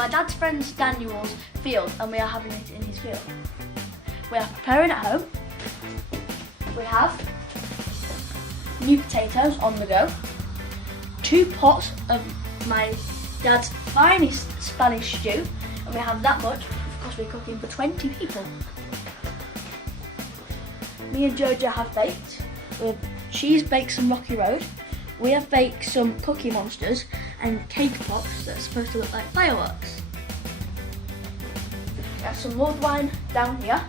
my dad's friend's Daniel's field, and we are having it in his field. We are preparing at home. We have new potatoes on the go, 2 pots of my dad's finest Spanish stew, and we have that much because we're cooking for 20 people. Me and Jojo have baked. She's baked some Rocky Road. We have baked some Cookie Monsters and cake pops that are supposed to look like fireworks. We have some mulled wine down here,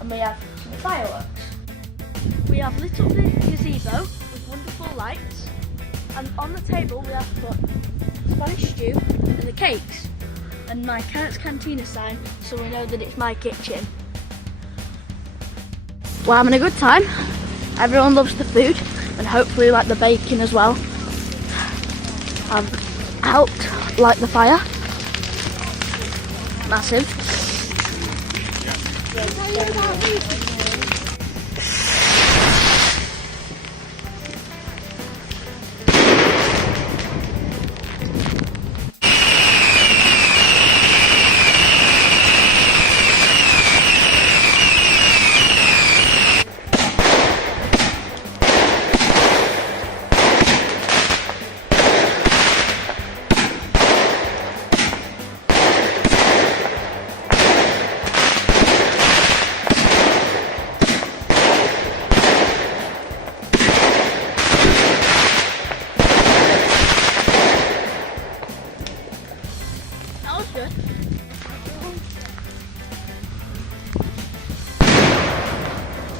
and we have some fireworks. We have lit up the gazebo with wonderful lights, and on the table we have put Spanish stew and the cakes, and my Carrots Cantina sign, so we know that it's my kitchen. We're having a good time. Everyone loves the food, and hopefully like the baking as well. I've helped light the fire. Massive. Good.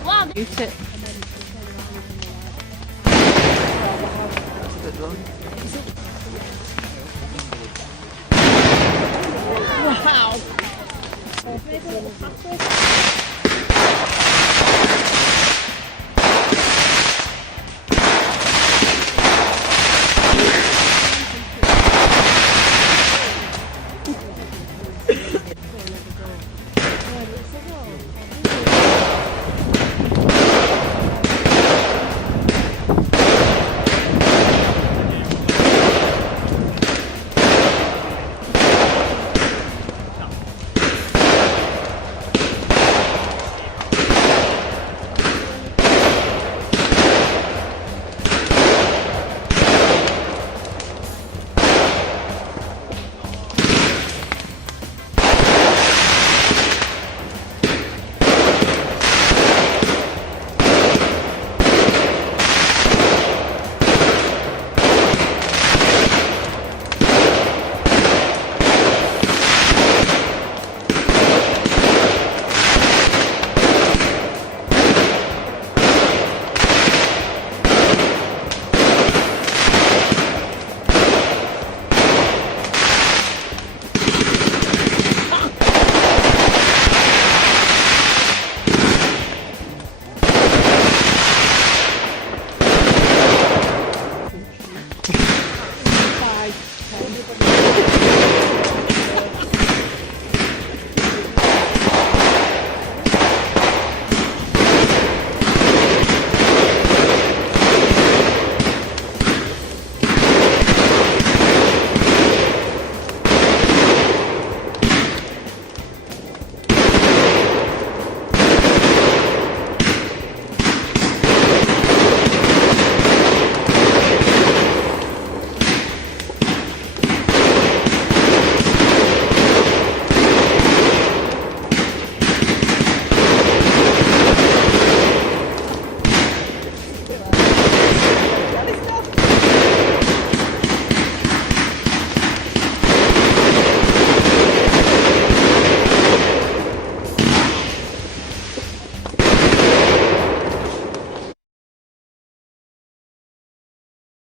Wow. You sit. Good one. Wow.